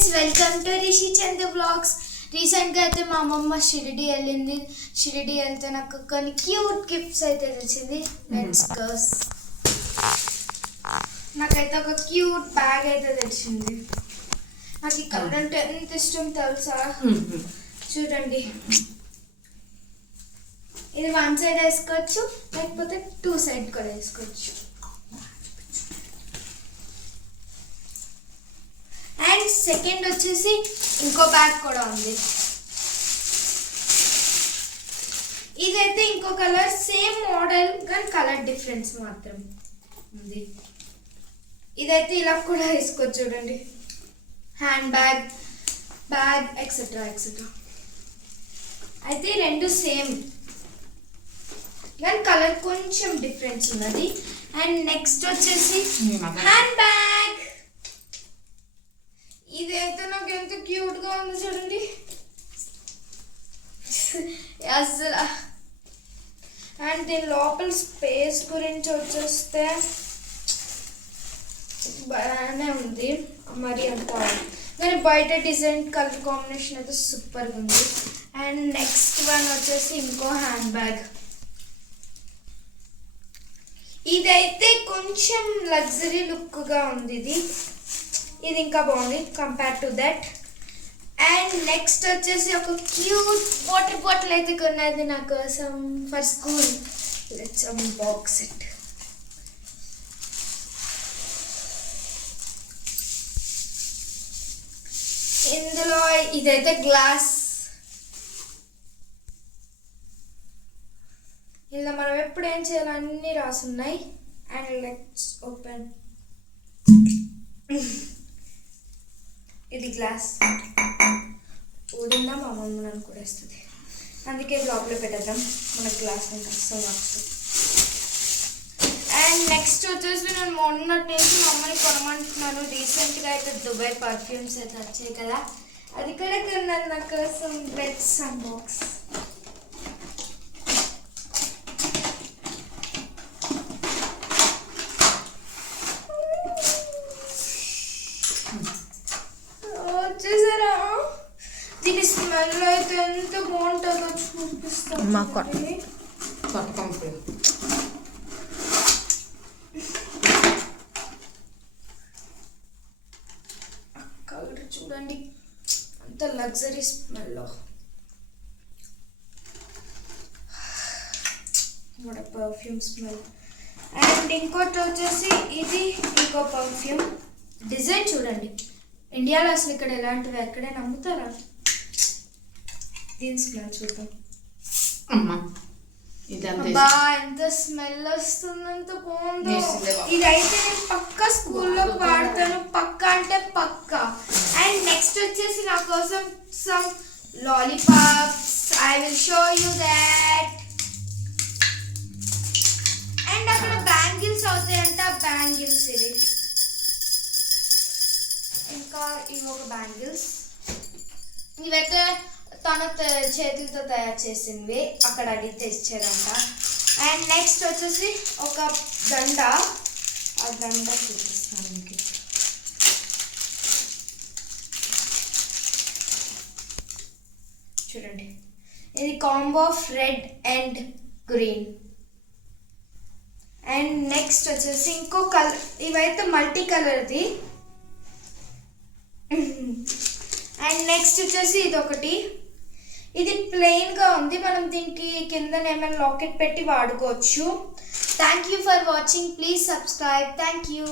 Friends, welcome to Rishi Chandra blogs. రీసెంట్గా అయితే మా అమ్మమ్మ షిరిడి వెళ్ళింది. షిరిడి వెళ్తే నాకు కొన్ని క్యూట్ గిఫ్ట్స్ అయితే తెచ్చింది. Let's goes. నాకైతే ఒక క్యూట్ బ్యాగ్ అయితే తెచ్చింది. నాకు ఈ కలర్ అంటే ఎంత ఇష్టం తెలుసా? చూడండి, ఇది వన్ సైడ్ వేసుకోవచ్చు, లేకపోతే టూ సైడ్ కూడా వేసుకోవచ్చు. అండ్ సెకండ్ వచ్చేసి ఇంకో బ్యాగ్ కూడా ఉంది. ఇదైతే ఇంకో కలర్, సేమ్ మోడల్ కానీ కలర్ డిఫరెన్స్ మాత్రం ఉంది. ఇదైతే ఇలా కూడా వేసుకోవచ్చు. చూడండి, hand bag, bag etcetera etcetera. అయితే రెండు సేమ్ కానీ కలర్ కొంచెం డిఫరెన్స్ ఉన్నది. అండ్ నెక్స్ట్ వచ్చేసి హ్యాండ్ బ్యాగ్. ఇదైతే నాకు ఎంత క్యూట్గా ఉంది చూడండి అసలు. అండ్ దీని లోపల స్పేస్ గురించి వచ్చేస్తే బాగానే ఉంది, మరి అంత కానీ బయట డిజైన్ కలర్ కాంబినేషన్ అయితే సూపర్గా ఉంది. అండ్ నెక్స్ట్ వన్ వచ్చేసి ఇంకో హ్యాండ్ బ్యాగ్. ఇదైతే కొంచెం లగ్జరీ లుక్గా ఉంది. ఇది ఇంకా బాగుంది compare to that. And next వచ్చేసి ఒక క్యూట్ వాటర్ బాటిల్ అయితే కొన్నది నా కోసం for school. Let's unbox it. ఇందులో ఇదైతే గ్లాస్. ఇలా మనం ఎప్పుడు ఏం చేయాలి అన్నీ రాసున్నాయి. And let's open. ఇది గ్లాస్ ఊడిందా మా మమ్మీ నన్ను కూడా వేస్తుంది, అందుకే లోపల పెట్టేద్దాం. మనకు గ్లాస్ అంటే అస్సలు నచ్చు. అండ్ నెక్స్ట్ వచ్చేసి నేను మొన్నటి నుంచి మా అమ్మని కొనమంటున్నాను. రీసెంట్గా అయితే దుబాయ్ పర్ఫ్యూమ్స్ అయితే వచ్చాయి కదా, అది కూడా కొన్నాను నా కోసం. Let's unbox. చూసారా, దీని స్మెల్ అయితే ఎంత బాగుంటుందో చూపిస్తాను. కలర్ చూడండి, అంత luxury smell. What perfume smell. And ఇంకోటి వచ్చేసి ఇది ఇంకో పర్ఫ్యూమ్. డిజైన్ చూడండి, ఇండియాలో అసలు ఇక్కడ ఎలాంటివి ఎక్కడే నమ్ముతారా? దీని స్మెల్ చూద్దాం. ఎంత స్మెల్ వస్తుంది, ఎంత బాగుందో. ఇదైతే నేను పక్కా స్కూల్లో వాడతాను, పక్కా అంటే పక్కా. అండ్ నెక్స్ట్ వచ్చేసి నా కోసం some lollipops. I will show you that. And అక్కడ బ్యాంగిల్స్ అవుతాయంట, బ్యాంగిల్స్. ఇది ఇంకా ఇవి ఒక బ్యాంగిల్స్. ఇవైతే తన చేతులతో తయారు చేసినవి, అక్కడ అడిగితే ఇచ్చారంట. అండ్ నెక్స్ట్ వచ్చేసి ఒక దండ. ఆ దండ చూపిస్తాను మీకు. చూడండి, ఇది combo of red and green. And next వచ్చేసి ఇంకో కలర్. ఇవైతే మల్టీ కలర్ది. అండ్ నెక్స్ట్ వచ్చేసి ఇది ఒకటి. ఇది ప్లెయిన్గా ఉంది, మనం దీనికి కింద ఏమైనా లాకెట్ పెట్టి వాడుకోవచ్చు. Thank you for watching. Please subscribe. Thank you.